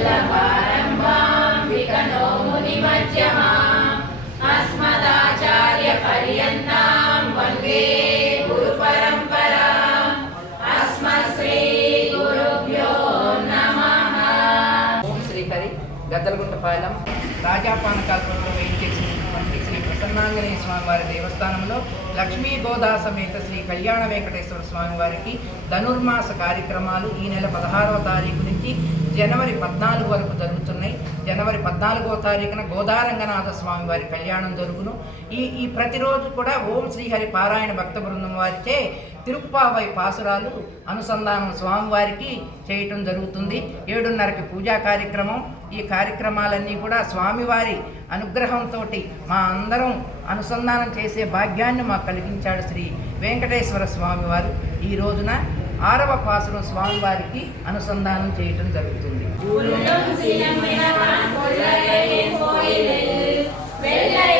वल्लभारम्भां विकनो मुनिमध्यमाम् अस्मदाचार्यपर्यन्तां वन्दे गुरुपरम्पराम् अस्मत्श्री गुरुभ्यो नमः। ఓం శ్రీహరి గద్దలగుంటపాలెం రాజాపానకాలపురంలో వేయించేసినటువంటి శ్రీ ప్రసన్నాంజనేయ స్వామివారి దేవస్థానంలో లక్ష్మీ గోదా సమేత శ్రీ కళ్యాణ వెంకటేశ్వర స్వామి వారికి ధనుర్మాస కార్యక్రమాలు ఈ నెల 16వ తారీఖు నుంచి జనవరి 14 వరకు జరుగుతున్నాయి. జనవరి 14వ తారీఖున గోదారంగనాథ స్వామి వారి కళ్యాణం జరుగును. ఈ ప్రతిరోజు కూడా ఓం శ్రీహరి పారాయణ భక్త బృందం వారిచే తిరుప్పావై పాసురాలు అనుసంధానం స్వామివారికి చేయటం జరుగుతుంది. 7:30కి పూజా కార్యక్రమం. ఈ కార్యక్రమాలన్నీ కూడా స్వామివారి అనుగ్రహంతో మా అందరం అనుసంధానం చేసే భాగ్యాన్ని మాకు కలిగించాడు శ్రీ వెంకటేశ్వర స్వామివారు. ఈ రోజున 6వ పాసురం స్వామివారికి అనుసంధానం చేయటం జరుగుతుంది. వెల్లై